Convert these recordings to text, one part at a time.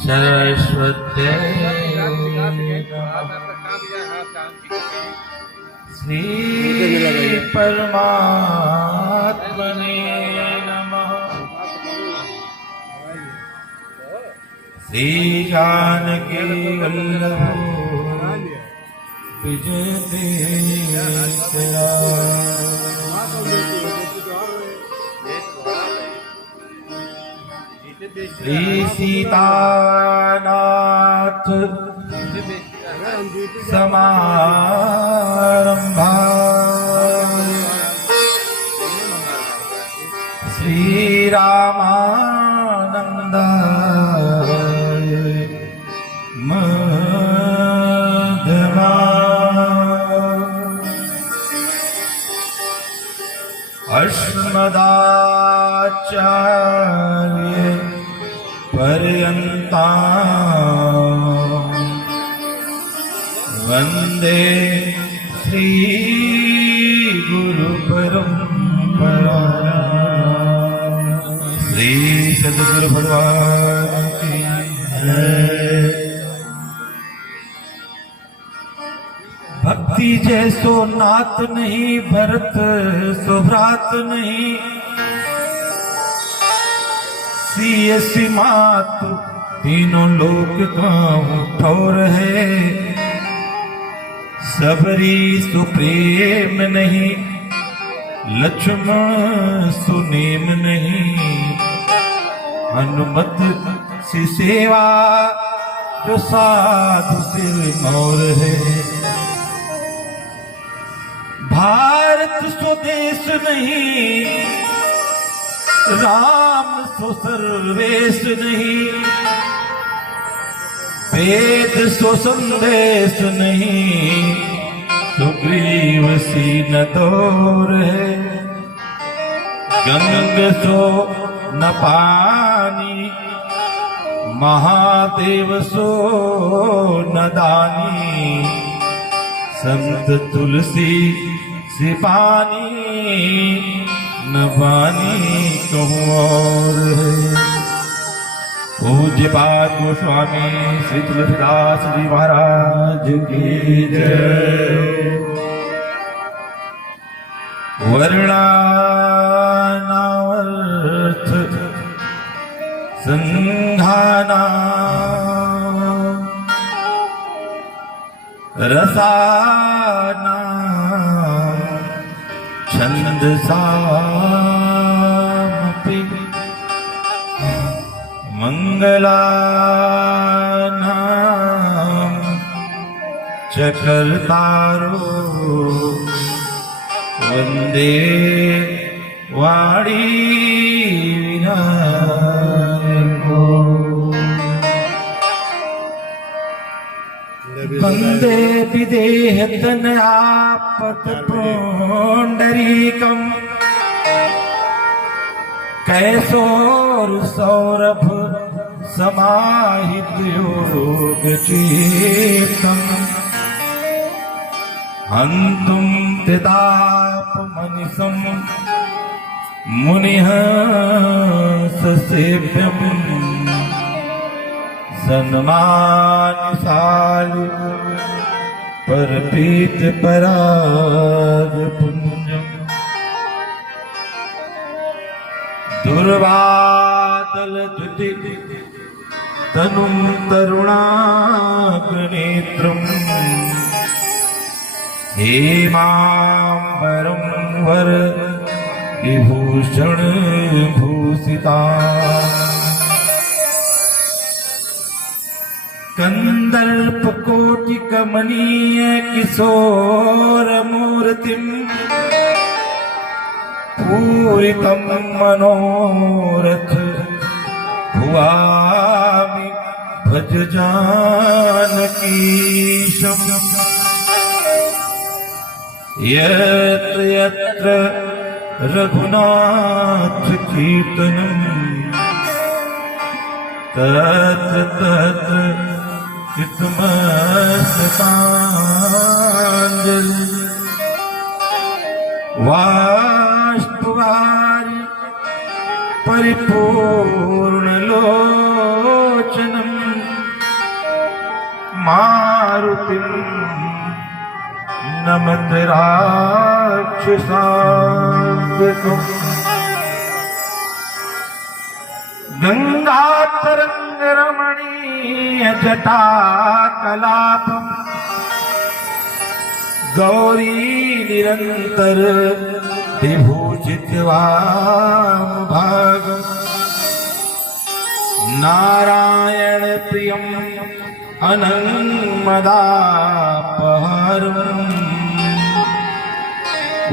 सरस्वत्यै श्री परमात्मने नमः। श्री जानकी वल्लभ विजय देवरा श्री सीतानाथ समारंभा श्री रामानंद मध्यमा अस्मदाचार्य पर्यन्ता वंदे श्री गुरु परंपरा। श्री सद्गुरु भगवान की जय। भक्ति जैसो नाथ नहीं, भरत सुभ्रात नहीं, सी मात तीनों लोक का ठौर है। सबरी सुप्रेम नहीं, लक्ष्मण सुनेम नहीं, हनुमत सी सेवा जो साधु सिर मोर है। भारत स्वदेश नहीं, राम सो सर्वेश नहीं, वेद सो संदेश नहीं, सुग्रीव सीन तोर है। गंग सो न पानी, महादेव सो न दानी, संत तुलसी सिपानी न बानी कहूँ और है। पूज्य पाद गोस्वामी श्री तुलसीदास जी महाराज की जय। वर्णानावर्थ संघाना रसाना छंदसामपि मंगलानां चकर्तारो वंदे वाणी विनायको। वंदे विदेह तनयापत पुंडरीकम् कैसोर सौरभ समाहित योग चेतम्। हन्तुं तिदाप मनिषम् मुनिः ससेव्यम्। सन्मानशाली परपीत पराग पुंजम्। दुर्वादल द्युति तनुं तरुणाग्नेत्रम्। हेमाम्बरं वर विभूषण भूषिता। कंदर्प कोटि कमनीय किशोर मूर्तिम्। पूरितं मनोरथ भुवामि भज जानकीशम्। यत्र यत्र रघुनाथ कीर्तनम् तत्र तत्र कृतमस्तकाञ्जलि। वाष्पवारि परिपूर्ण लो मारुतिं नमत राक्षसान्तकम् गंगा तरंग रमणीय जटा कलापम् गौरी निरंतर विभूषित वामभागम् नारायण प्रियं अनंगमदापहरम्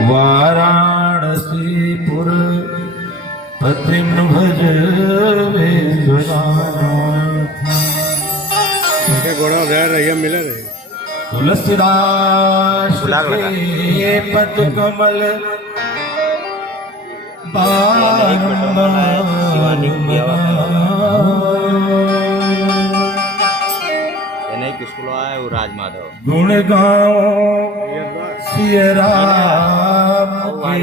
वाराणसीपुर पतिं भज घोड़ा रह मिला रहे तुलसीदास के पद कमल नहीं किसको आया वो राज माधव गुण गाओ सिय राम के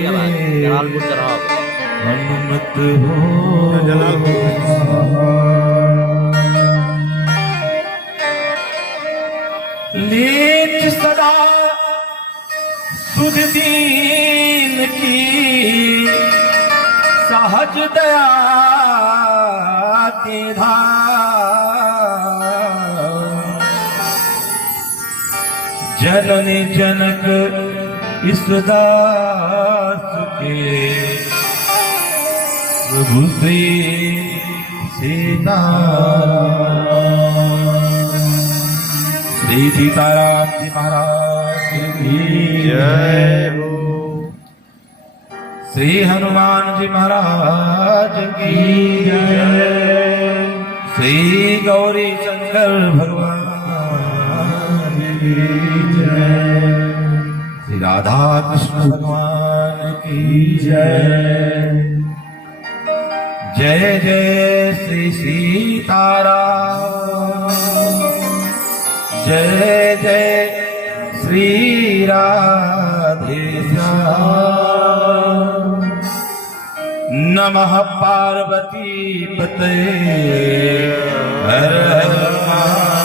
हनुमत हो लीच सदा सुध दीन की सहज दया के धाम जननी जनक इस दास के प्रभु श्री सीताराम श्री सीताराम जी महाराज की जय हो। श्री हनुमान जी महाराज की जय। श्री गौरी शंकर भगवान की जय। श्री राधा कृष्ण भगवान की जय। जय जय श्री सीताराम। जय जय श्री राधे श्याम। नमः पार्वती पते हर हर महादेव।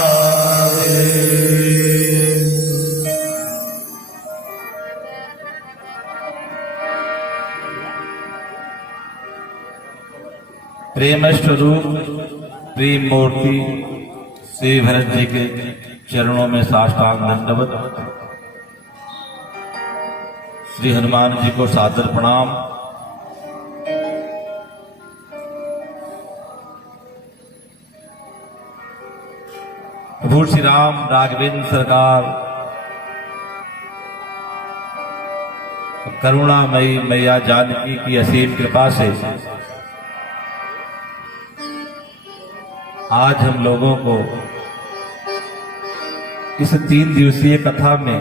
प्रेम स्वरूप प्रेम मूर्ति श्री भरत जी के चरणों में साष्टांग दंडवत। श्री हनुमान जी को सादर प्रणाम। प्रभु श्री राम राघवेंद्र सरकार करुणामयी मैया जानकी की असीम कृपा से आज हम लोगों को इस 3 दिवसीय कथा में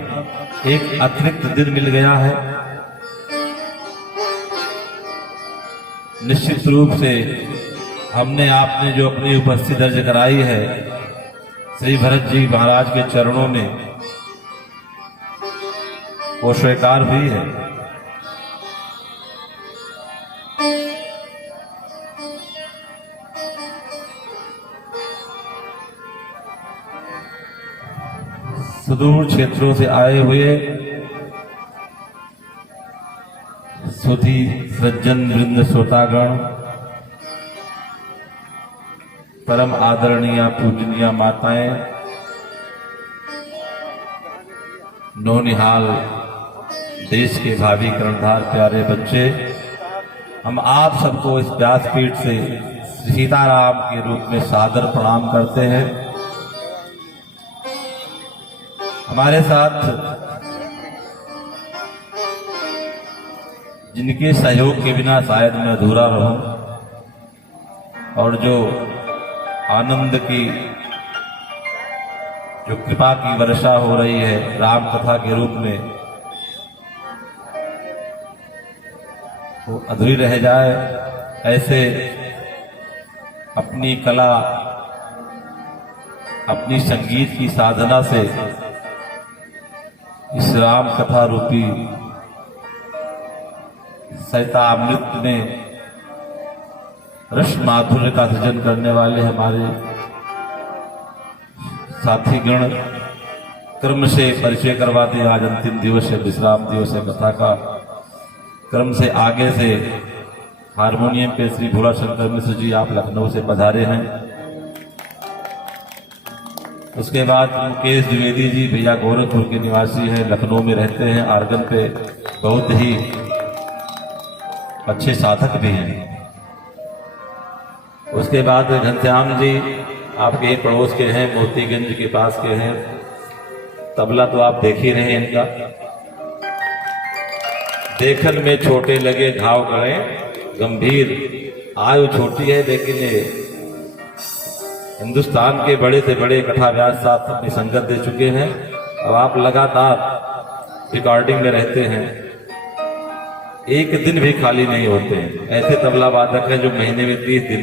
एक अतिरिक्त दिन मिल गया है। निश्चित रूप से हमने आपने जो अपनी उपस्थिति दर्ज कराई है श्री भरत जी महाराज के चरणों में वो स्वीकार हुई है। सुदूर क्षेत्रों से आए हुए सुधी सज्जन वृंद श्रोतागण, परम आदरणीय पूजनीय माताएं, नौनिहाल देश के भावी कर्णधार प्यारे बच्चे, हम आप सबको इस व्यासपीठ से सीताराम के रूप में सादर प्रणाम करते हैं। हमारे साथ जिनके सहयोग के बिना शायद मैं अधूरा रहूं और जो आनंद की जो कृपा की वर्षा हो रही है राम कथा के रूप में, वो अधूरी रह जाए, ऐसे अपनी कला अपनी संगीत की साधना से इस राम कथा रूपी सहितामृत में रस माधुर्य का सृजन करने वाले हमारे साथी गण क्रम से परिचय करवा दें। आज अंतिम दिवस है, विश्राम दिवस है कथा का। क्रम से आगे से हारमोनियम पे श्री भोला शंकर मिश्र जी आप लखनऊ से पधारे हैं। उसके बाद मुकेश द्विवेदी जी, भैया गोरखपुर के निवासी हैं, लखनऊ में रहते हैं, आर्गन पे बहुत ही अच्छे साधक भी हैं। उसके बाद घनश्याम जी आपके पड़ोस के हैं, मोतीगंज के पास के हैं। तबला तो आप देख ही रहे हैं इनका। देखन में छोटे लगे घाव गड़े गंभीर, आयु छोटी है लेकिन ये हिंदुस्तान के बड़े से बड़े कथा व्यास साथ अपनी संगत दे चुके हैं। अब आप लगातार रिकॉर्डिंग में रहते हैं, एक दिन भी खाली नहीं होते हैं। ऐसे तबला वादक हैं जो महीने में 30 दिन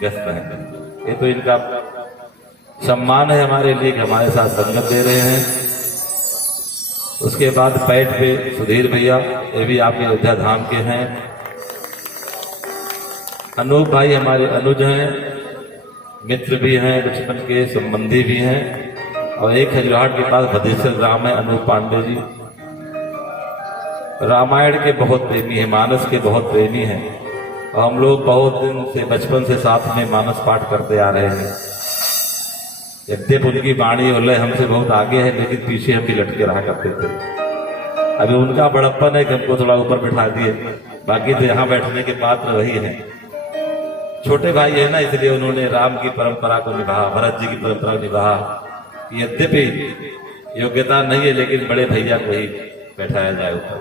व्यस्त हैं। ये तो इनका सम्मान है हमारे लिए कि हमारे साथ संगत दे रहे हैं। उसके बाद पैठ पे सुधीर भैया, ये भी आपके अयोध्या धाम के हैं। अनूप भाई हमारे अनुज हैं, मित्र भी हैं, बचपन के संबंधी भी हैं। और एक खजुराहट के पास भदेसर ग्राम है, अनूप पांडे जी रामायण के बहुत प्रेमी हैं, मानस के बहुत प्रेमी हैं। और हम लोग बहुत दिन से बचपन से साथ में मानस पाठ करते आ रहे हैं। यद्यप उनकी वाणी और लय हमसे बहुत आगे है, लेकिन पीछे हम भी लटके रहा करते थे। अभी उनका बड़प्पन है कि हमको थोड़ा ऊपर बिठा दिए, बाकी तो यहाँ बैठने के पात्र वही है। छोटे भाई है ना, इसलिए उन्होंने राम की परंपरा को निभाया, भरत जी की परंपरा को निभाया। यद्यपि योग्यता नहीं है, लेकिन बड़े भैया को ही बैठाया जाए ऊपर।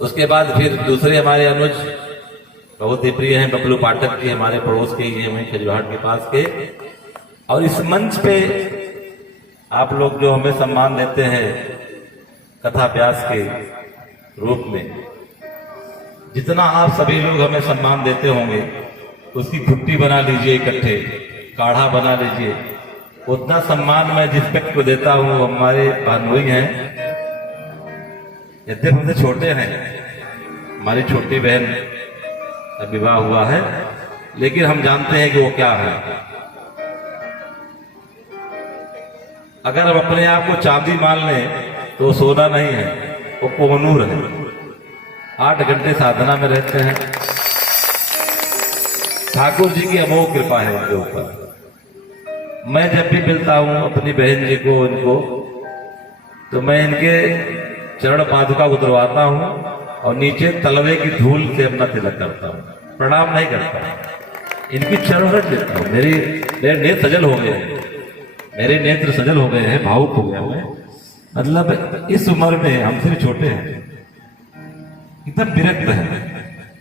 उसके बाद फिर दूसरे हमारे अनुज बहुत ही प्रिय हैं, बबलू पाठक जी, हमारे पड़ोस के ही हैं, वहीं खजुराहट के पास के। और इस मंच पे आप लोग जो हमें सम्मान देते हैं कथा व्यास के रूप में, जितना आप सभी लोग हमें सम्मान देते होंगे, उसकी घुट्टी बना लीजिए, इकट्ठे काढ़ा बना लीजिए। उतना सम्मान मैं जिस व्यक्ति को देता हूं वो हमारे भानोई हैं, यद्यप हमसे छोटे हैं। हमारी छोटी बहन का विवाह हुआ है, लेकिन हम जानते हैं कि वो क्या है। अगर हम अपने आप को चांदी मान लें तो वो सोना नहीं है, वो कोहनूर है। 8 घंटे साधना में रहते हैं। ठाकुर जी की अमोघ कृपा है उनके ऊपर। मैं जब भी मिलता हूं अपनी बहन जी को, इनको, तो मैं इनके चरण पादुका उतरवाता हूं और नीचे तलवे की धूल से अपना तिलक करता हूं। प्रणाम नहीं करता, इनकी चरण रख लेता हूं। मेरे नेत्र सजल हो गए हैं, मेरे नेत्र सजल हो गए हैं, भावुक हो गया मैं। मतलब इस उम्र में हमसे भी छोटे हैं, एकदम विरक्त है।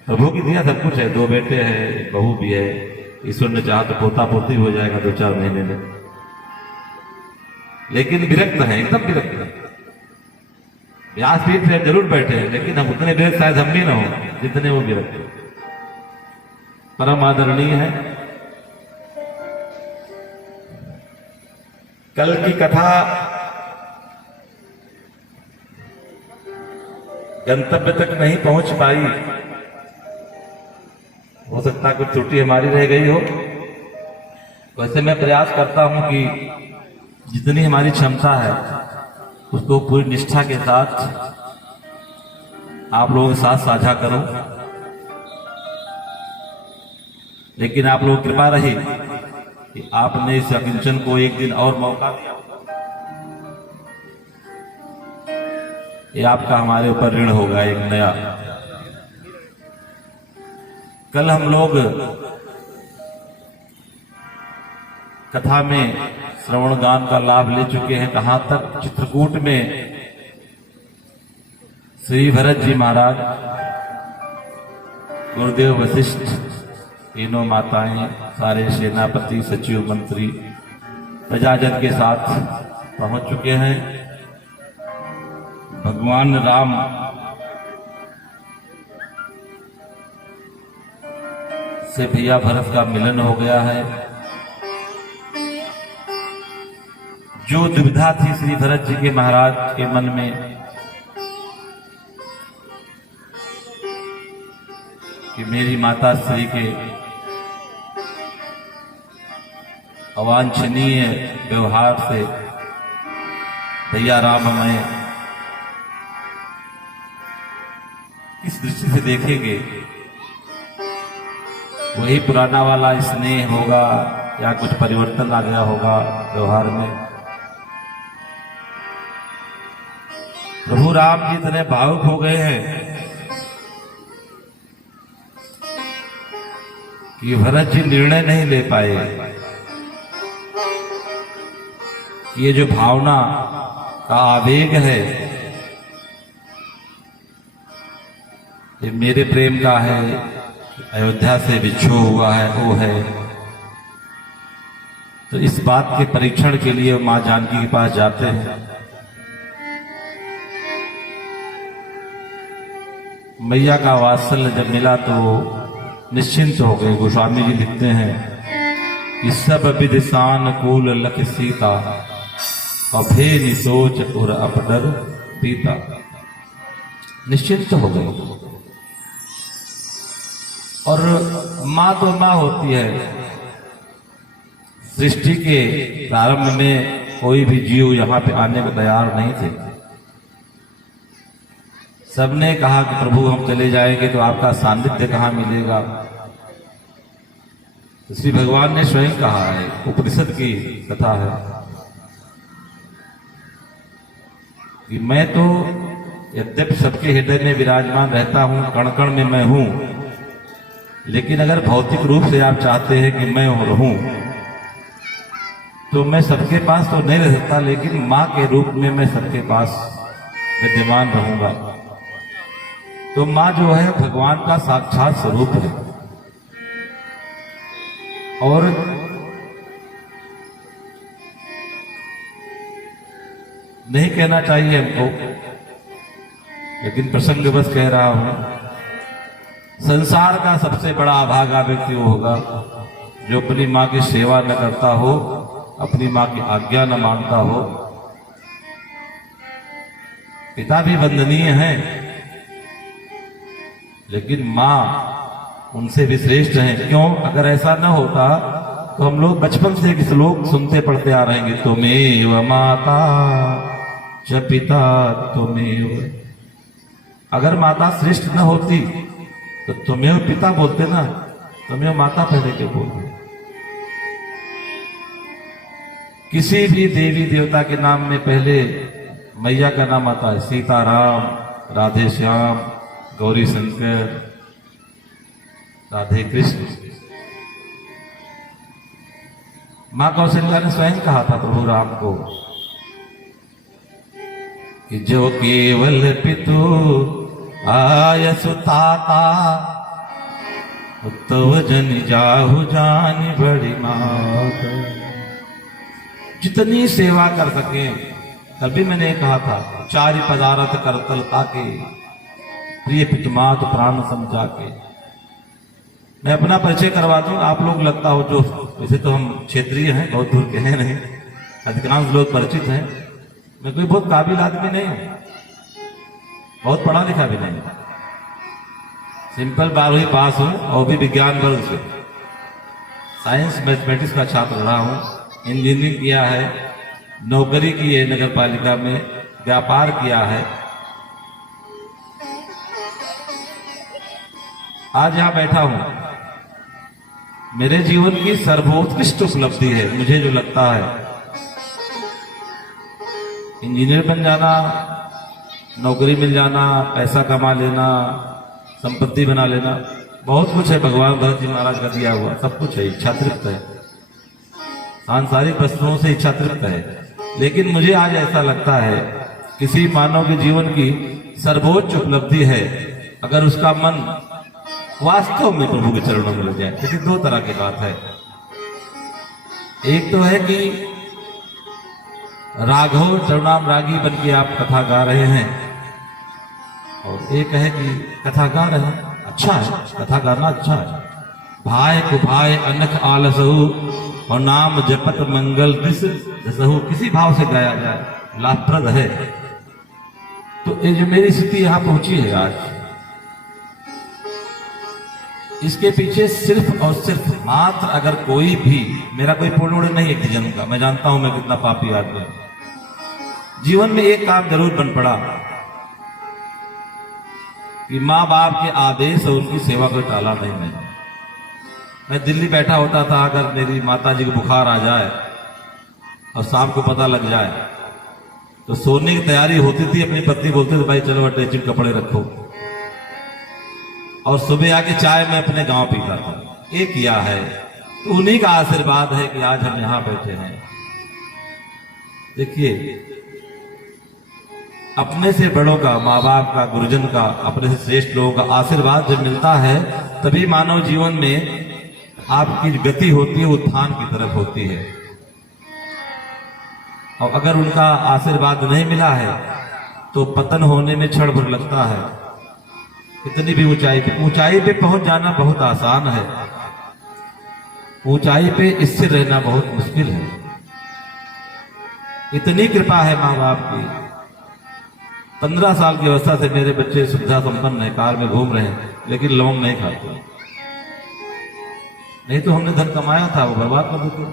प्रभु की दिया सब कुछ है, 2 बेटे हैं, बहू भी है। ईश्वर ने चाहा तो पोता पोती हो जाएगा 2-4 महीने में, लेकिन विरक्त है, एकदम विरक्त है। व्यासपीठ पे जरूर बैठे हैं, लेकिन हम उतने विरक्त शायद हम भी ना हो जितने वो विरक्त हैं। परम आदरणीय है। कल की कथा गंतव्य तक नहीं पहुंच पाई, हो सकता कुछ त्रुटि हमारी रह गई हो। वैसे मैं प्रयास करता हूं कि जितनी हमारी क्षमता है उसको पूरी निष्ठा के साथ आप लोगों के साथ साझा करूं। लेकिन आप लोग कृपा रही कि आपने इस अकिंचन को एक दिन और मौका दिया। ये आपका हमारे ऊपर ऋण होगा एक नया। कल हम लोग कथा में श्रवण गान का लाभ ले चुके हैं। कहां तक? चित्रकूट में श्री भरत जी महाराज, गुरुदेव वशिष्ठ, तीनों माताएं, सारे सेनापति, सचिव, मंत्री, प्रजाजन के साथ पहुंच चुके हैं। भगवान राम से भैया भरत का मिलन हो गया है। जो दुविधा थी श्री भरत जी के महाराज के मन में कि मेरी माता श्री के अवांछनीय व्यवहार से भैया राम हमें इस दृष्टि से देखेंगे, वही पुराना वाला स्नेह होगा या कुछ परिवर्तन आ गया होगा व्यवहार में। प्रभु राम जी इतने भावुक हो गए हैं कि भरत जी निर्णय नहीं ले पाए कि ये जो भावना का आवेग है ये मेरे प्रेम का है, अयोध्या से विछोह हुआ है वो है। तो इस बात के परीक्षण के लिए मां जानकी के पास जाते हैं। मैया का वात्सल्य जब मिला तो निश्चिंत हो गए। गोस्वामी जी लिखते हैं कि सब विधि सानुकूल लख सीता, अभे निसोच और अपडर पीता। निश्चिंत हो गए। और मां तो मां होती है। सृष्टि के प्रारंभ में कोई भी जीव यहां पे आने को तैयार नहीं थे। सबने कहा कि प्रभु हम चले जाएंगे तो आपका सानिध्य कहां मिलेगा। तो श्री भगवान ने स्वयं कहा है, उपनिषद की कथा है कि मैं तो यद्यपि सबके हृदय में विराजमान रहता हूं, कण कण में मैं हूं, लेकिन अगर भौतिक रूप से आप चाहते हैं कि मैं रहूं तो मैं सबके पास तो नहीं रह सकता, लेकिन मां के रूप में मैं सबके पास विद्यमान रहूंगा। तो मां जो है भगवान का साक्षात स्वरूप है। और नहीं कहना चाहिए हमको, लेकिन प्रसंगवश कह रहा हूं, संसार का सबसे बड़ा अभागा व्यक्ति वो होगा जो अपनी मां की सेवा न करता हो, अपनी मां की आज्ञा न मानता हो। पिता भी वंदनीय हैं, लेकिन मां उनसे भी श्रेष्ठ हैं। क्यों? अगर ऐसा न होता तो हम लोग बचपन से एक श्लोक सुनते पढ़ते आ रहेंगे, तुमेव माता च पिता तुमेव। अगर माता श्रेष्ठ न होती तो तुमेव पिता बोलते ना, तुमेव माता पहले क्यों बोलते? किसी भी देवी देवता के नाम में पहले मैया का नाम आता है। सीताराम, राधे श्याम, गौरी शंकर, राधे कृष्ण। मां कौशल्या ने स्वयं कहा था प्रभु राम को कि जो केवल पितु आयसु ताता, उत्तव जन जाहु जानी बड़ी मात। जितनी सेवा कर सके, तभी मैंने कहा था, चारि पदार्थ करतल ताके, प्रिय पितुमात प्राण समझा के। मैं अपना परिचय करवा दूं, आप लोग लगता हो जो, वैसे तो हम क्षेत्रीय हैं, बहुत दूर के हैं नहीं, अधिकांश लोग परिचित हैं। मैं कोई बहुत काबिल आदमी नहीं हूं, बहुत पढ़ा लिखा भी नहीं, सिंपल 12वीं पास हूं और भी विज्ञान वर्ग से। साइंस मैथमेटिक्स का छात्र रहा हूं, इंजीनियरिंग किया है, नौकरी की है नगर पालिका में, व्यापार किया है। आज यहां बैठा हूं, मेरे जीवन की सर्वोत्कृष्ट उपलब्धि है मुझे जो लगता है। इंजीनियर बन जाना, नौकरी मिल जाना, पैसा कमा लेना, संपत्ति बना लेना, बहुत कुछ है भगवान भरत जी महाराज का दिया हुआ, सब कुछ है, इच्छा तृप्त है, सांसारिक वस्तुओं से इच्छा तृप्त है। लेकिन मुझे आज ऐसा लगता है किसी मानव के जीवन की सर्वोच्च उपलब्धि है अगर उसका मन वास्तव में प्रभु के चरणों में लग जाए। लेकिन दो तरह की बात है, एक तो है कि राघव चरणाम रागी बन के आप कथा गा रहे हैं, और एक है कि कथा गा रहे हैं, अच्छा है, कथा गाना अच्छा है। भाई को भाई अनख आलसहु और नाम जपत मंगल दिस जसहु, किसी भाव से गाया जाए लाभप्रद है। तो ये जो मेरी स्थिति यहां पहुंची है आज, इसके पीछे सिर्फ और सिर्फ मात्र अगर कोई भी, मेरा कोई पूर्ण नहीं है जन्म का, मैं जानता हूं मैं कितना पापी आदमी हूं। जीवन में एक काम जरूर बन पड़ा कि माँ बाप के आदेश और उनकी सेवा को टाला नहीं। मैं दिल्ली बैठा होता था, अगर मेरी माता जी को बुखार आ जाए और शाम को पता लग जाए तो सोने की तैयारी होती थी, अपनी पत्नी बोलती थी भाई चलो अटैचिंग कपड़े रखो, और सुबह आके चाय मैं अपने गांव पीता था। ये किया है तो उन्हीं का आशीर्वाद है कि आज हम यहां बैठे हैं। देखिए, अपने से बड़ों का, माँ बाप का, गुरुजन का, अपने से श्रेष्ठ लोगों का आशीर्वाद जब मिलता है तभी मानव जीवन में आपकी गति होती है, उत्थान की तरफ होती है। और अगर उनका आशीर्वाद नहीं मिला है तो पतन होने में क्षण भर लगता है। कितनी भी ऊंचाई पे पहुंच जाना बहुत आसान है, ऊंचाई पे स्थिर रहना बहुत मुश्किल है। इतनी कृपा है माँ बाप की। 15 साल की अवस्था से मेरे बच्चे सुविधा संपन्न है, कार में घूम रहे हैं, लेकिन लौंग नहीं खाते। नहीं तो हमने धन कमाया था वो बर्बाद कर देते,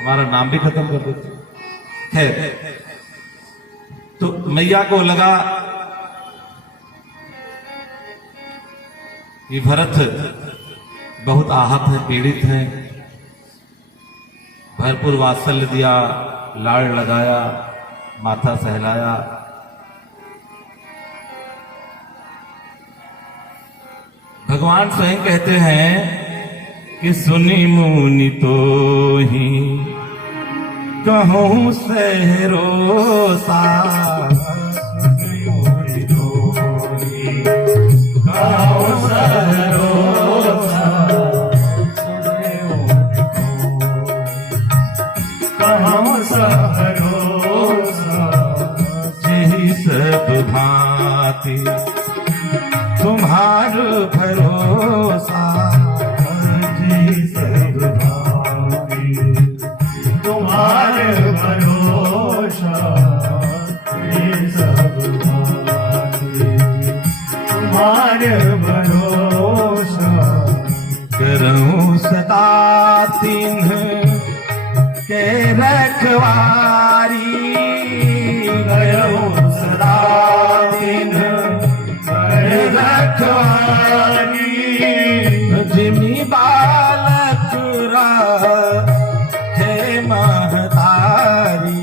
हमारा नाम भी खत्म कर देते। खैर, तो मैया को लगा कि भरत बहुत आहत है, पीड़ित है, भरपूर वात्सल्य दिया, लाड़ लगाया, माथा सहलाया। भगवान स्वयं कहते हैं कि सुनी मुनि तो ही कहूं सहरोसा, यही सब भांति तुम्हार भरोसा, यही सब भांति तुम्हार भरोसा, ये सब भांति तुम्हार भरोसा। करूं सदा तिन्ह के रखवारी, गयो सदा तिन्ह के रखवारी। जिमी बालक हे महतारी,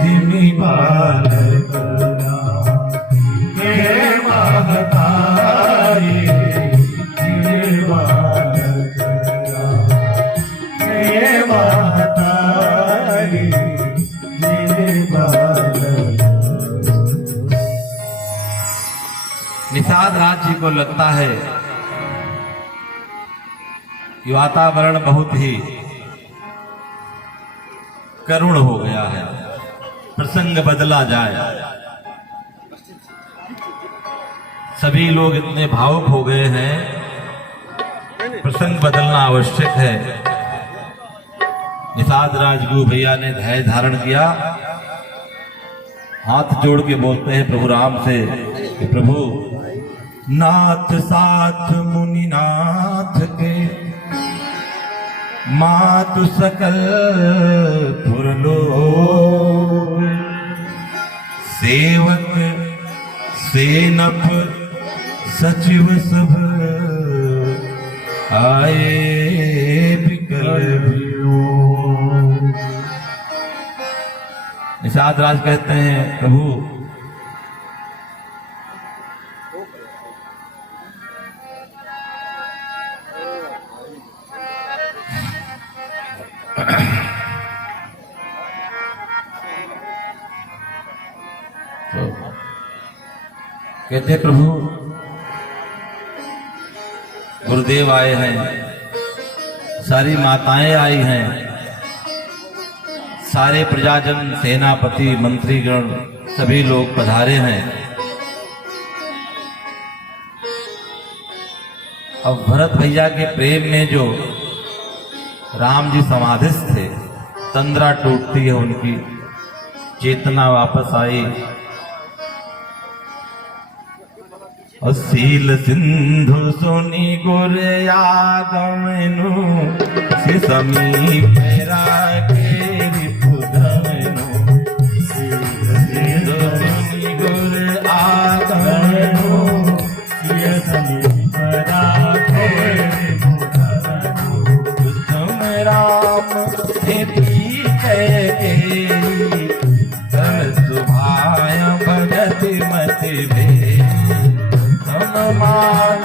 जिमी बालक हे महतारी, हे बालक हे महतारी, हे बालक। निषाद राज जी को लगता है कि वातावरण बहुत ही करुण हो गया है, प्रसंग बदला जाए। सभी लोग इतने भावुक हो गए हैं, प्रसंग बदलना आवश्यक है। निषाद राजगुरु भैया ने धैर्य धारण किया, हाथ जोड़ के बोलते हैं प्रभु राम से कि प्रभु नाथ साथ मुनिनाथ के, मातु सकल पुरलोक, सेवक सेनप सचिव सब आए बिकल वियोग। निषाद राज कहते हैं प्रभु कहते प्रभु गुरुदेव आए हैं, सारी माताएं आई हैं, सारे प्रजाजन, सेनापति, मंत्रीगण सभी लोग पधारे हैं। अब भरत भैया के प्रेम में जो राम जी समाधिस्थ थे, तंद्रा टूटती है, उनकी चेतना वापस आई। और सील सिंधु सुनी गुर आगमनु से समीप राखे रिपुधनु सिंधु सुनी गुर आगमनु ये समीप राखे तुम राम हे पीछे सुभाय भगत मत भे मान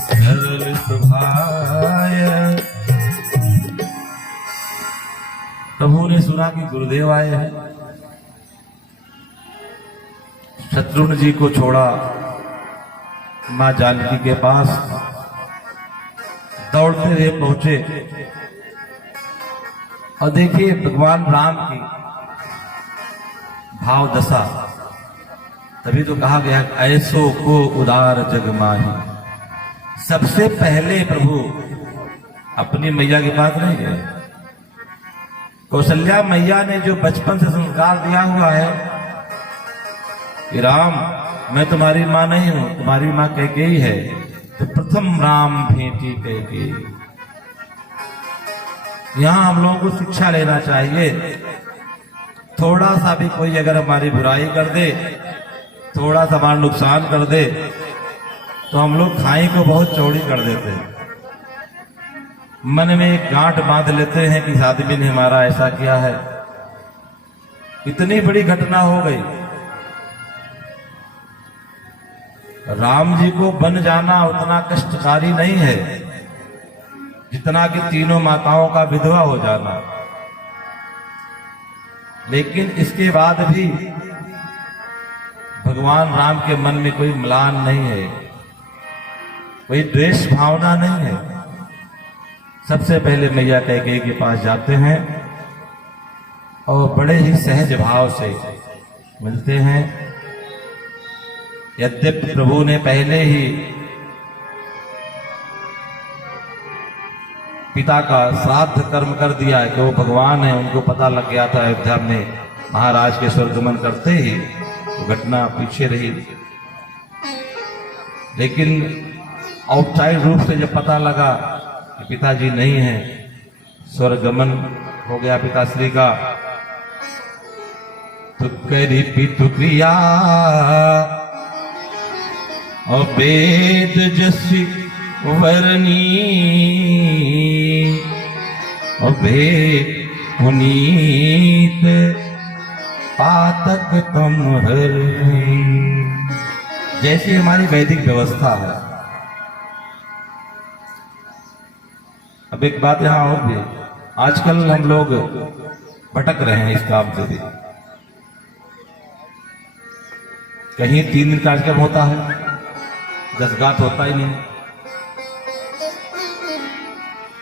सरल सुभाय। प्रभु ने सुना कि गुरुदेव आए हैं, शत्रुघ्न जी को छोड़ा, मां जानकी के पास दौड़ते हुए पहुंचे और देखिए भगवान राम की भाव दशा। तभी तो कहा गया ऐसो को उदार जग माही। सबसे पहले प्रभु अपनी मैया के पास नहीं गए। कौशल्या मैया ने जो बचपन से संस्कार दिया हुआ है कि राम मैं तुम्हारी मां नहीं हूं, तुम्हारी मां कैकेयी है, तो प्रथम राम भेंटी कैकेयी। यहां हम लोगों को शिक्षा लेना चाहिए। थोड़ा सा भी कोई अगर हमारी बुराई कर दे, थोड़ा सा हमारा नुकसान कर दे, तो हम लोग खाई को बहुत चौड़ी कर देते हैं। मन में एक गांठ बांध लेते हैं कि इस आदमी ने हमारा ऐसा किया है। इतनी बड़ी घटना हो गई। राम जी को बन जाना उतना कष्टकारी नहीं है जितना कि तीनों माताओं का विधवा हो जाना। लेकिन इसके बाद भी भगवान राम के मन में कोई म्लान नहीं है, कोई द्वेष भावना नहीं है। सबसे पहले मैया कैकेयी के पास जाते हैं और बड़े ही सहज भाव से मिलते हैं। यद्यपि प्रभु ने पहले ही पिता का श्राद्ध कर्म कर दिया है कि वो भगवान है, उनको पता लग गया था अयोध्या में महाराज के स्वर्गमन करते ही तो घटना पीछे रही। लेकिन औपचारिक रूप से जब पता लगा कि पिताजी नहीं है, स्वर्गमन हो गया पिताश्री का, तो करी पितु क्रिया और वेद जसी वरनी अभे पुनीत पातक तुम हरि। जैसी हमारी वैदिक व्यवस्था है। अब एक बात यहां और भी, आजकल हम लोग भटक रहे हैं इस काम से भी। कहीं 3 दिन कार्यक्रम होता है, 10 गांठ होता ही नहीं,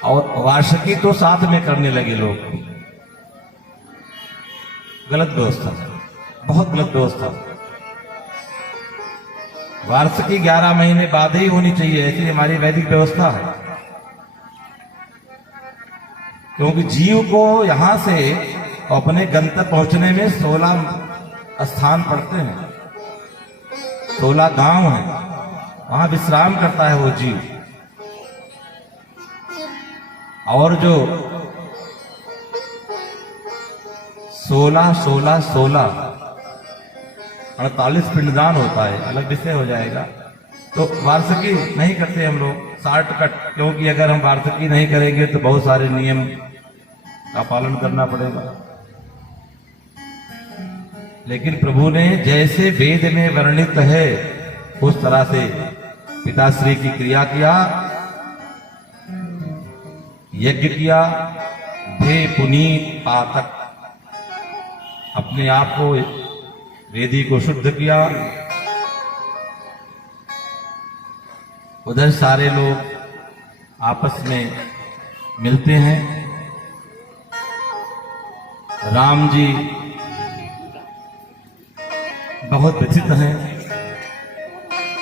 और वार्षिकी तो साथ में करने लगे लोग। गलत व्यवस्था, बहुत गलत व्यवस्था। वार्षिकी 11 महीने बाद ही होनी चाहिए, ऐसी हमारी वैदिक व्यवस्था है। क्योंकि जीव को यहां से अपने गंतव्य पहुंचने में 16 स्थान पड़ते हैं, 16 गांव हैं, वहां विश्राम करता है वो जीव। और जो 16 48 पिंडदान होता है, अलग विषय हो जाएगा। तो वार्षिकी नहीं करते हम लोग, शॉर्टकट, क्योंकि अगर हम वार्षिकी नहीं करेंगे तो बहुत सारे नियम का पालन करना पड़ेगा। लेकिन प्रभु ने जैसे वेद में वर्णित है उस तरह से पिताश्री की क्रिया किया, यज्ञ किया, भे पुनीत पातक, अपने आप को वेदी को शुद्ध किया। उधर सारे लोग आपस में मिलते हैं। राम जी बहुत व्यथित हैं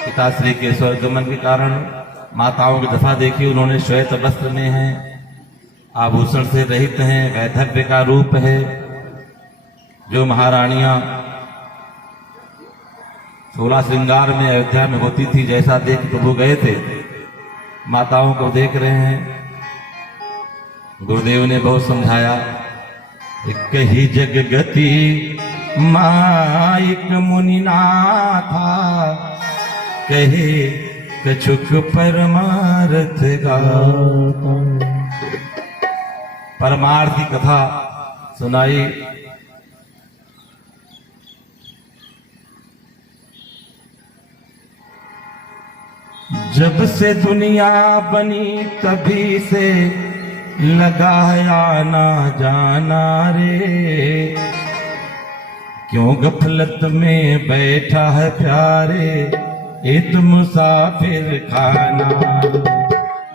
पिताश्री के स्वर्गमन के कारण। माताओं की दफा देखी, उन्होंने श्वेत वस्त्र में हैं, आभूषण से रहित हैं, वैधव्य का रूप है। जो महारानियां 16 श्रृंगार में अयोध्या में होती थी, जैसा देख प्रभु गए थे, माताओं को देख रहे हैं। गुरुदेव ने बहुत समझाया, कही जग गति माइक मुनिनाथा, कहे कछुक परमार्थ गाता। परमार्थ की कथा सुनाई। जब से दुनिया बनी तभी से लगा है आना जाना रे, क्यों गफलत में बैठा है प्यारे, इत मुसाफिर खाना।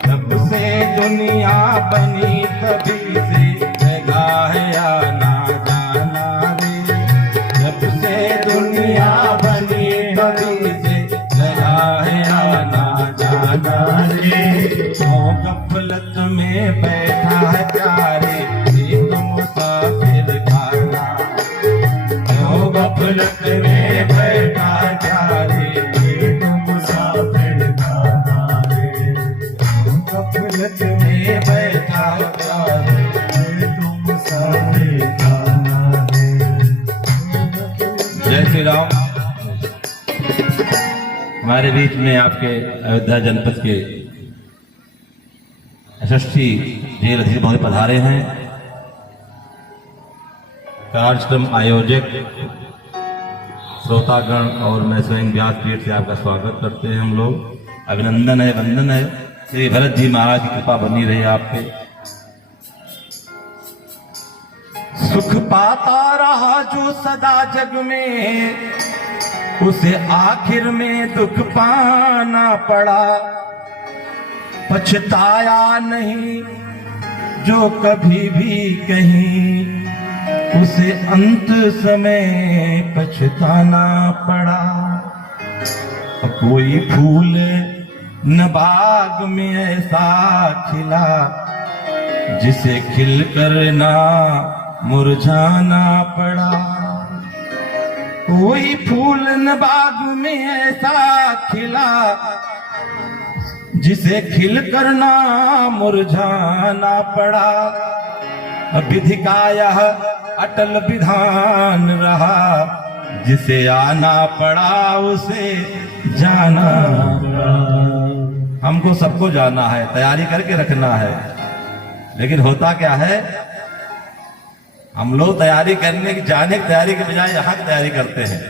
जब से दुनिया बनी तभी से लगा है आना जाना रे, जब से दुनिया बनी तभी से लगा है आना जाना रे, क्यों गफलत में बैठा है प्यारे, इत मुसाफिर खाना। क्यों गफलत में बैठा है प्यारे, इत मुसाफिर खाना रे, गफलत में बैठा है प्यारे, इत मुसाफिर खाना रे। जय श्री राम। हमारे बीच में आपके अयोध्या जनपद के यशस्वी जेल अधीक्षक महोदय पधारे हैं। कार्यक्रम आयोजक, श्रोतागण और मैं स्वयं व्यासपीठ से आपका स्वागत करते हैं। हम लोग अभिनंदन है, वंदन है। श्री भरत जी महाराज की कृपा बनी रही आप पे। सुख पाता रहा जो सदा जग में, उसे आखिर में दुख पाना पड़ा। पछताया नहीं जो कभी भी कहीं, उसे अंत समय पछताना पड़ा। कोई फूल न बाग में ऐसा खिला, जिसे खिलकर ना मुरझाना पड़ा। कोई फूल न बाग में ऐसा खिला, जिसे खिलकर ना मुरझाना पड़ा। विधि का यह अटल विधान रहा, जिसे आना पड़ा उसे जाना पड़ा। हमको सबको जाना है, तैयारी करके रखना है। लेकिन होता क्या है, हम लोग तैयारी करने की, जाने की तैयारी के बजाय यहाँ की तैयारी करते हैं।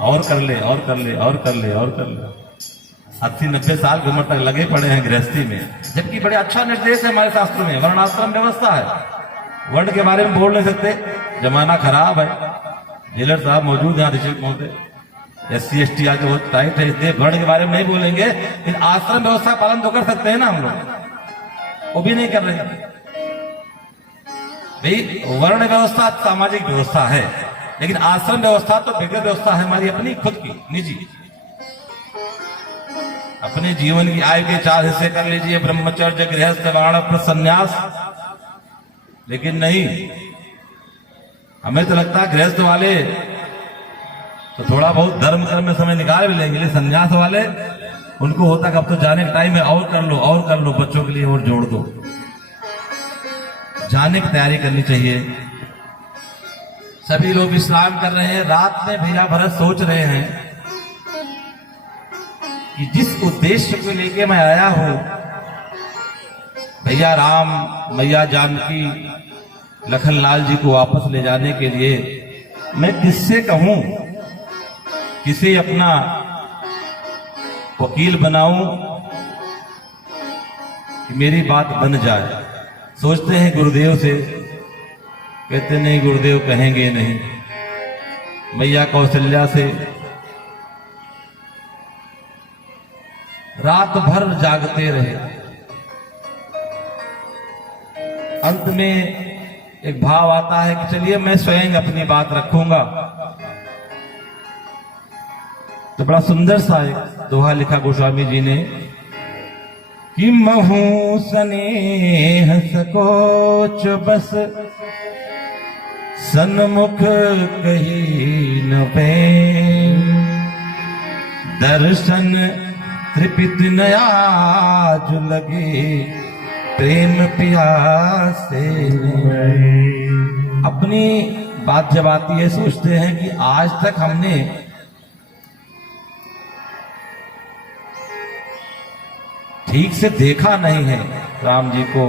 और कर ले, और कर ले, और कर ले, और कर ले। 80-90 साल की उम्र तक लगे पड़े हैं गृहस्थी में, जबकि बड़े अच्छा निर्देश है हमारे शास्त्र में। वर्णाश्रम व्यवस्था है, वर्ण के बारे में बोल नहीं सकते, जमाना खराब है। जेलर साहब मौजूद हैं, अधीक्षक महोदय। SC/ST आके बहुत टाइट है, इसलिए वर्ण के बारे में नहीं बोलेंगे। लेकिन आश्रम व्यवस्था पालन तो कर सकते हैं ना हम लोग, वो भी नहीं कर रहे। भाई वर्ण व्यवस्था सामाजिक व्यवस्था है, लेकिन आश्रम व्यवस्था तो व्यक्तिगत व्यवस्था है हमारी अपनी खुद की निजी। अपने जीवन की आयु के 4 हिस्से कर लीजिए, ब्रह्मचर्य, गृहस्थ, वानप्रस्थ, संन्यास। लेकिन नहीं, हमें तो लगता है गृहस्थ वाले तो थोड़ा बहुत धर्म कर्म में समय निकाल भी लेंगे, लेकिन संन्यास वाले उनको होता कि अब तो जाने के टाइम है, और कर लो, और कर लो, बच्चों के लिए और जोड़ दो। जाने की तैयारी करनी चाहिए। सभी लोग विश्राम कर रहे हैं। रात में भैया भरत सोच रहे हैं कि जिस उद्देश्य को लेके मैं आया हूं, भैया राम, मैया जानकी, लखनलाल जी को वापस ले जाने के लिए, मैं किससे कहूं, किसे अपना वकील बनाऊं कि मेरी बात बन जाए। सोचते हैं गुरुदेव से, कहते नहीं गुरुदेव कहेंगे नहीं। मैया कौशल्या से रात भर जागते रहे। अंत में एक भाव आता है कि चलिए मैं स्वयं अपनी बात रखूंगा। तो बड़ा सुंदर सा एक दोहा लिखा गोस्वामी जी ने कि महू स्नेह सकोच बस सन्मुख कही न पैन दर्शन त्रिपित नयाज लगे प्रेम प्यासे अपनी बात जब आती है सोचते हैं कि आज तक हमने ठीक से देखा नहीं है राम जी को।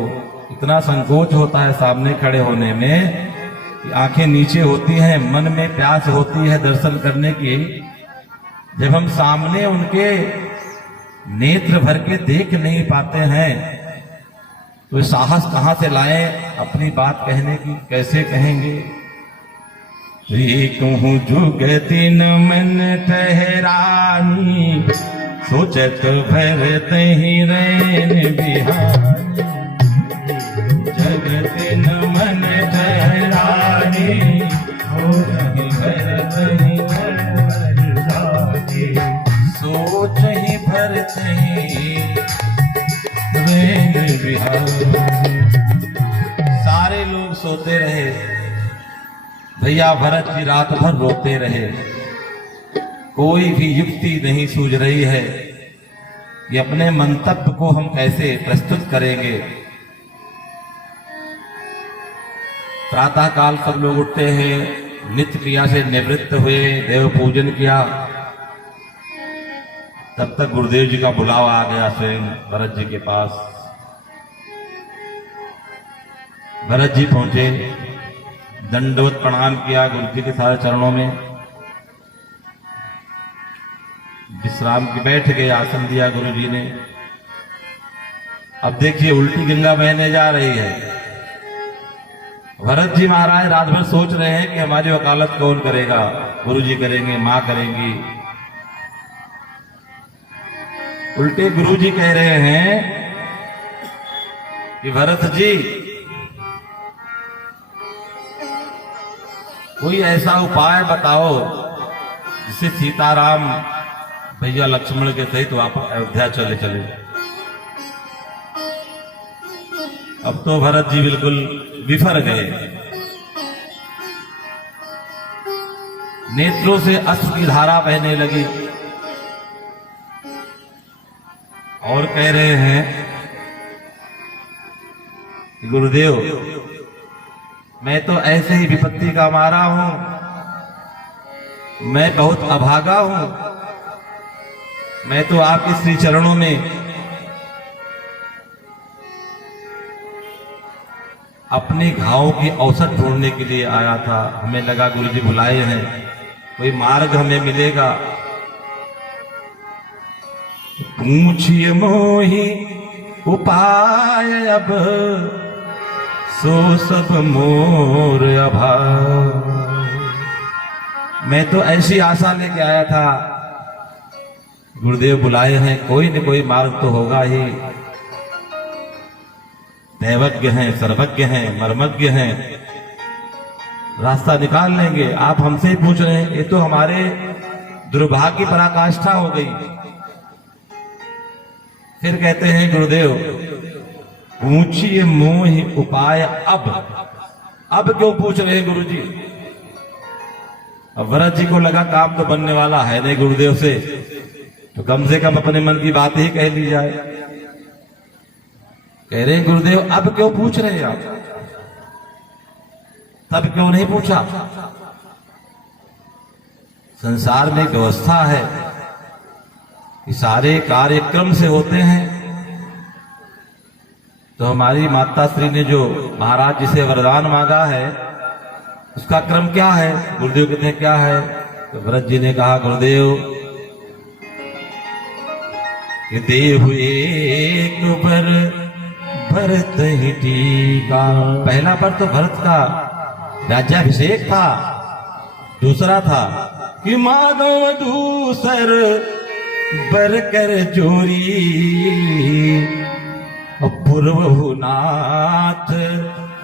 इतना संकोच होता है सामने खड़े होने में कि आंखें नीचे होती हैं, मन में प्यास होती है दर्शन करने की। जब हम सामने उनके नेत्र भर के देख नहीं पाते हैं तो साहस कहां से लाएं अपनी बात कहने की, कैसे कहेंगे। कहूं जुगति न मन ठहरानी सोचत भरत ही रैन बिहारी जगत न मन ठहरानी सोच ही भरत ही सोच ही भरत ही रैन बिहारी। सारे लोग सोते रहे, भैया भरत जी रात भर रोते रहे। कोई भी युक्ति नहीं सूझ रही है कि अपने मंतव्य को हम कैसे प्रस्तुत करेंगे। प्रातः काल सब लोग उठते हैं, नित्य क्रिया से निवृत्त हुए, देव पूजन किया। तब तक गुरुदेव जी का बुलावा आ गया स्वयं भरत जी के पास। भरत जी पहुंचे, दंडवत प्रणाम किया गुरु जी के सारे चरणों में, विश्राम की बैठ गए, आसन दिया गुरु जी ने। अब देखिए उल्टी गंगा बहने जा रही है। भरत जी महाराज रात भर सोच रहे हैं कि हमारी वकालत कौन करेगा, गुरु जी करेंगे, मां करेंगी। उल्टे गुरु जी कह रहे हैं कि भरत जी कोई ऐसा उपाय बताओ जिससे सीताराम भैया लक्ष्मण के सहित वापस अयोध्या चले चले। अब तो भरत जी बिल्कुल विफर गए, नेत्रों से अश्रु की धारा बहने लगी और कह रहे हैं कि गुरुदेव मैं तो ऐसे ही विपत्ति का मारा हूं, मैं बहुत अभागा हूं, मैं तो आपके श्री चरणों में अपने घावों की औषध ढूंढने के लिए आया था। हमें लगा गुरुजी बुलाए हैं, कोई मार्ग हमें मिलेगा। पूछिए मोहि उपाय अब सो सब मोर अभाव। मैं तो ऐसी आशा लेके आया था, गुरुदेव बुलाए हैं, कोई न कोई मार्ग तो होगा ही। दैवज्ञ हैं, सर्वज्ञ हैं, मर्मज्ञ हैं, रास्ता निकाल लेंगे। आप हमसे ही पूछ रहे हैं, ये तो हमारे दुर्भाग्य की पराकाष्ठा हो गई। फिर कहते हैं गुरुदेव पूछिए मोहि उपाय अब क्यों पूछ रहे हैं गुरुजी। अब भरत जी को लगा काम तो बनने वाला है नहीं गुरुदेव से, तो कम से कम अपने मन की बात ही कह ली जाए। कह रहे हैं गुरुदेव अब क्यों पूछ रहे हैं आप, तब क्यों नहीं पूछा। संसार में एक व्यवस्था है कि सारे कार्यक्रम से होते हैं। तो हमारी माता श्री ने जो महाराज जी से वरदान मांगा है उसका क्रम क्या है, गुरुदेव कहते हैं क्या है। तो भरत जी ने कहा गुरुदेव कि देव एक बर भरत ही टीका। पहला पर तो भरत का राज्याभिषेक था, दूसरा था कि माधव दूसर बर कर जोरी पूर्व नाथ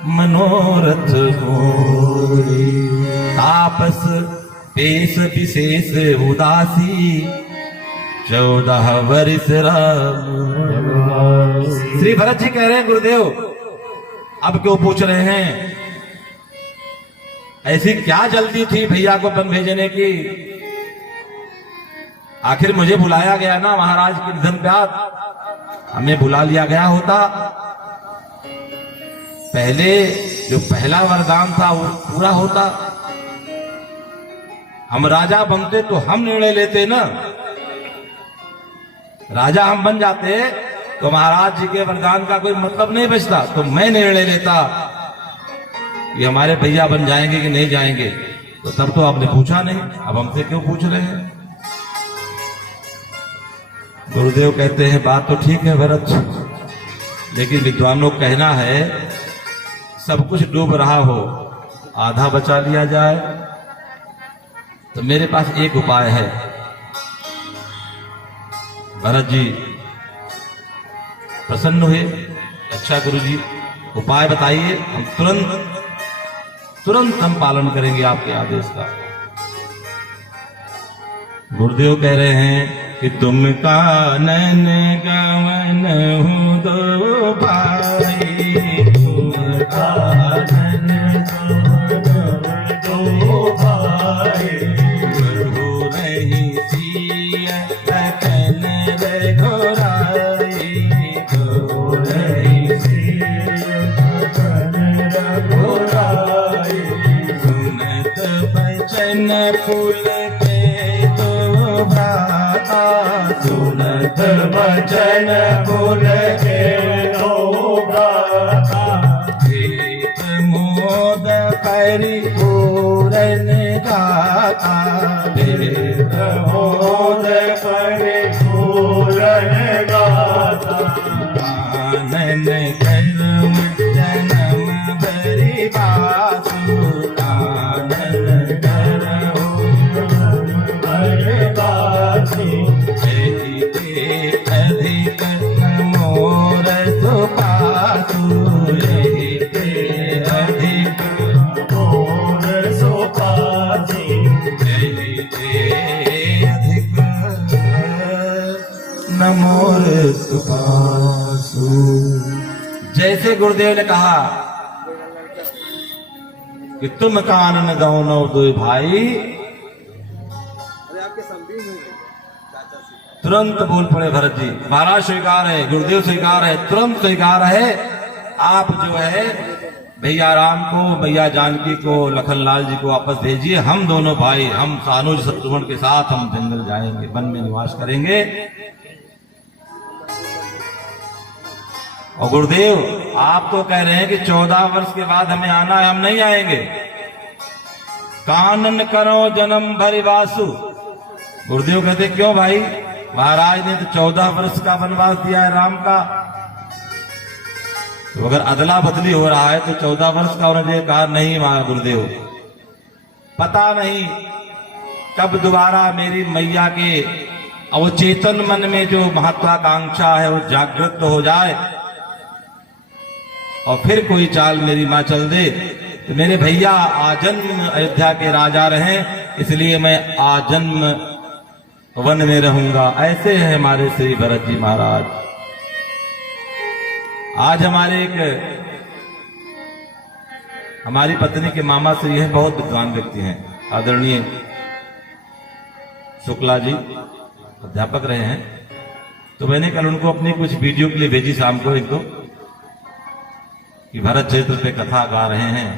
मनोरथ होरी। तापस पेश विशेष उदासी 14 वर्ष राम। श्री भरत जी कह रहे हैं गुरुदेव अब क्यों पूछ रहे हैं, ऐसी क्या जल्दी थी भैया को वन भेजने की। आखिर मुझे बुलाया गया ना महाराज के निधन पे, हमें बुला लिया गया होता। पहले जो पहला वरदान था वो पूरा होता, हम राजा बनते तो हम निर्णय लेते ना। राजा हम बन जाते तो महाराज जी के वरदान का कोई मतलब नहीं बचता, तो मैं निर्णय लेता कि हमारे भैया बन जाएंगे कि नहीं जाएंगे। तो तब तो आपने पूछा नहीं, अब हमसे क्यों पूछ रहे हैं। गुरुदेव कहते हैं बात तो ठीक है भरत, लेकिन विद्वानों को कहना है सब कुछ डूब रहा हो आधा बचा लिया जाए। तो मेरे पास एक उपाय है। भरत जी प्रसन्न हुए, अच्छा गुरुजी उपाय बताइए, हम तुरंत हम पालन करेंगे आपके आदेश का। गुरुदेव कह रहे हैं कि तुम कानन गवन हो दो भाई, तुम कानन गवन दो भाई, प्रभु नहीं सिया लखन रघुराई, प्रभु नहीं सिया लखन रघुराई, सुनत बचन फूल के दो भ्राता, सुनत बचन फूल के दो भ्राता, प्रीत मोद परिपूरन गाता, प्रीत मोद परिपूरन गाता, आनंद कर्म जन्म भरि बासु, आनंद कर्म भरि बासु, अधिक मोर सुपासु, अधिक मोर सुपासु, अधिक नमोर सुपासु। जैसे गुरुदेव ने कहा कि तुम कानन गौनो दो भाई, तुरंत बोल पड़े भरत जी, महाराज स्वीकार है, गुरुदेव स्वीकार है, तुरंत स्वीकार है। आप जो है भैया राम को, भैया जानकी को, लखनलाल जी को वापस भेजिए। हम दोनों भाई, हम सानुज शत्रुघ्न के साथ हम जंगल जाएंगे, वन में निवास करेंगे। और गुरुदेव आप तो कह रहे हैं कि 14 वर्ष के बाद हमें आना है, हम नहीं आएंगे। कानन करो जन्म भरि वासु। गुरुदेव कहते क्यों भाई, महाराज ने तो 14 वर्ष का वनवास दिया है राम का, तो अगर अदला बदली हो रहा है तो 14 वर्ष का होना चाहिए। कहा नहीं वहां गुरुदेव, पता नहीं कब दोबारा मेरी मैया के अवचेतन मन में जो महत्वाकांक्षा है वो जागृत हो जाए और फिर कोई चाल मेरी मां चल दे, तो मेरे भैया आजन्म अयोध्या के राजा रहे, इसलिए मैं आजन्म वन में रहूंगा। ऐसे है हमारे श्री भरत जी महाराज। आज हमारी पत्नी के मामा श्री हैं, बहुत विद्वान व्यक्ति हैं, आदरणीय शुक्ला जी अध्यापक रहे हैं। तो मैंने कल उनको अपनी कुछ वीडियो के लिए भेजी शाम को एक दो, कि भरत क्षेत्र पे कथा गा रहे हैं,